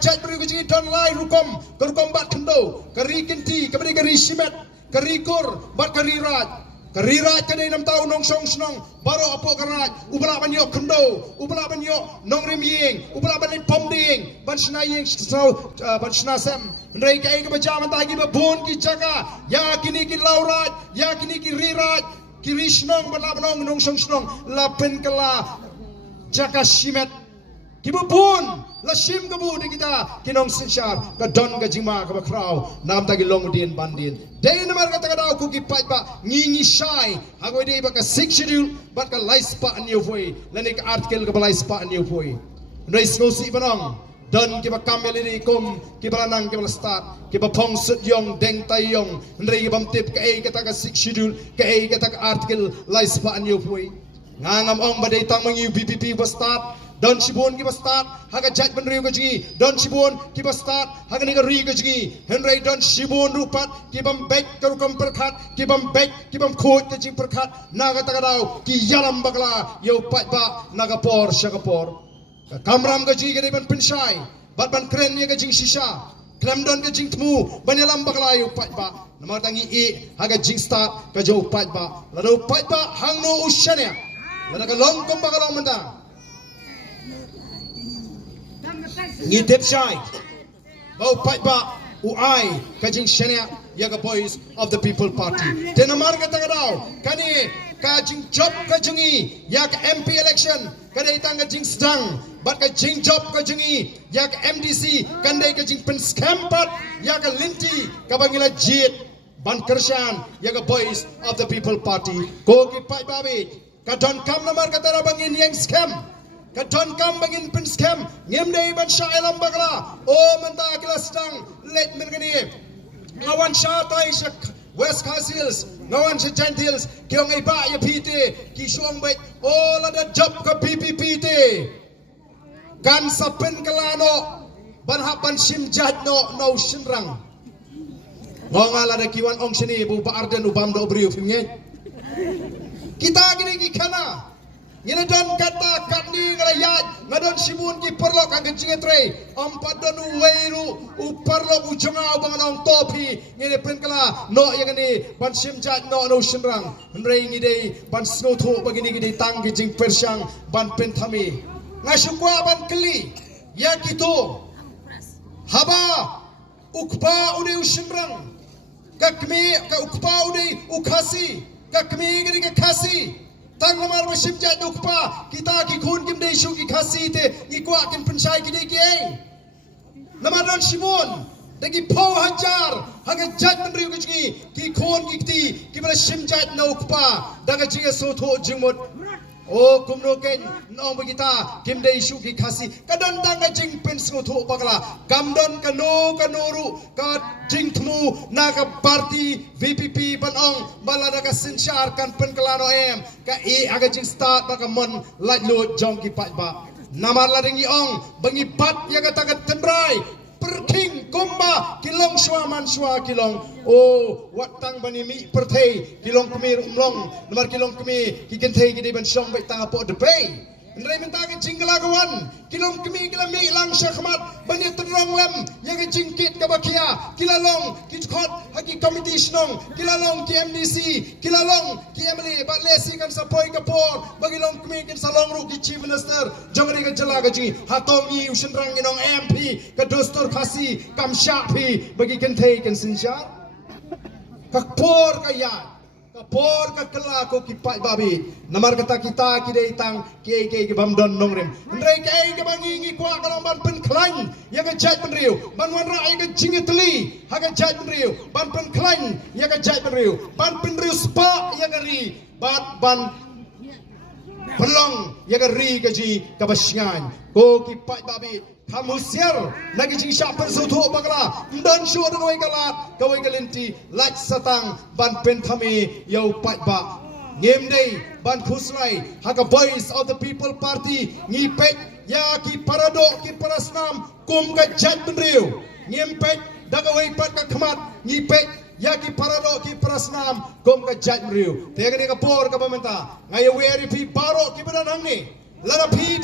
jaj beri kuji don lai rukom bat kendo kari kinti kabri kari simet kari kur bat kari raj kadai 6 tahun nong song snong baro apo karaj ubala banyo kendo ubala banyo nong rimying ubala banit pomding ban snaying ban snasem ndai kai ke bajaman tagi babun ki jaga ya kini ki lauraj ya kini ki riraj ki rishnong bala banong nong song snong lapen kala jaka simet kibubun la shim gabu di kita kinong sinshar ka don ka jima ka bakraw nam tagi longudin bandin day namar ka tagadaw ku ki pa ngingi shai hagoy day ba ka 6 schedule bat ka lice pa anyo foi lanik article ka balai pa anyo foi no isgosi banong don ki ba kameli kom ki balanang ki ba start ki ba pong sut yong deng tay yong ndrei ki bam tip ka ay ka ta ka 6 schedule ka ay ka ta ka article lice pa anyo foi ngangam ong ba day tang mangi BPP ba start don sibun ki start haga jaj benriu ka jingi don sibun ki start haga ni ka ri ka jingi henry don sibun rupat ki bam bek ka rukam perkhat ki bam bek ki bam khot ka jing perkhat naga takadaw ki yalam bagla yo pat ba naga por shagapor kamram ka jingi ka ban pinsai bat ban kren ni ka jing shisha krem don ka jing tmu ban yalam bagla yo pat ba namar tangi e haga jing start ka jo pat ba lado pat ba hangno ushania lada ka long kom ba ka long manda ngi dep shai bau pai ba uai kajing shania yaga boys of the people party tenamar ka tagadaw kani kajing job kajingi yak MP election kadai tang kajing sedang bat kajing job kajingi yak MDC kandai kajing pen scam pat yak linti kabangila jit ban kershan yaga boys of the people party ko ki pai babi kadon kam namar ka tara bangin yang scam kadon kam bangin pin scam ngem dei ban sha elam bagla o manta kila stang let mergani ngawan sha tai shak West Castles ngawan sha Gentiles kyong ai ba ya pite ki suang bai o la da job ka PPP te kan sapen kalano ban hapan sim jaj no shinrang ngala da kiwan ong sini bu ba arden ubam do briu fimnge kita gini ki kana ngene don kata katni ngalayat ngadon simun ki perlo kang jingetre ampadon weiru uparlo ujonga ubang nong topi ngene penkala no yagani ban simjat no shinrang nrei ngide ban snotho bagini gide tang gi jing persyang ban penthami ngasukwa ban keli ya kito haba ukpa ude ushinrang kakmi ka ukpa ude ukhasi kakmi gidi ka khasi tang namar masim jat ukpa kita ki khun kim dei shu ki khasi te ikwa kin penchai ki dei ki namar don simon dagi po hajar haga jat menriu ki khun ki ti ki masim jat na ukpa daga jinga so tho jingmot o kumno ken nong bagita kim dei shu ki khasi kadon danga jing pen so tho bagla kamdon kanuru ka jing thmu naga party VPP banong balada ka sinshar kan pen kalano em ka e aga jing start baka mon laj lo jong ki pat ba namar la dengi ong bangi bat ya ka tagat tendrai perking komba kilong swaman swa kilong o watang bani mi perthei kilong kemi umlong nomor kilong kemi ki kenthei ki ban song bai tang apo de pay ndrai minta ki jingla kawan kilong kemi kilami lang syakmat bani terong lem yang jingkit ka bakia kilalong ki khot haki committee snong kilalong ki MDC kilalong ki MLA ba lesi kan sapoi ka por bagilong kemi kin salong ru ki chief minister jongri ka jala ka ji hatomi ushenrang inong MP ka dostor khasi kam shapi bagi kenthei kan sinshar ka por ka ya kapor ka kela ko ki pai babi namar kata kita ki dei tang ki bamdon nongrem ndrei kai ke bangi kwa kalong ban pen klain ya ka jai pen riu ban wan rai ka jingetli ha ka jai pen riu ban pen klain ya ka jai pen riu ban pen riu spa ya ka ri ban pelong ya ka ri ka ji ka basyan ko ki pai babi kamusier lagi jing sya persuthu bagla dan syur kawai kalat kawai kalinti laj satang ban penthami yau pat ba ngem dei ban khusrai haka voice of the people party ngi pek ya ki parado ki parasnam kum ka jat benriu ngem pek dagawai pat ka khmat ngi pek ya ki parado ki parasnam kum ka jat benriu tegani ka por ka pamenta ngai weri pi baro ki badanang ni lara pi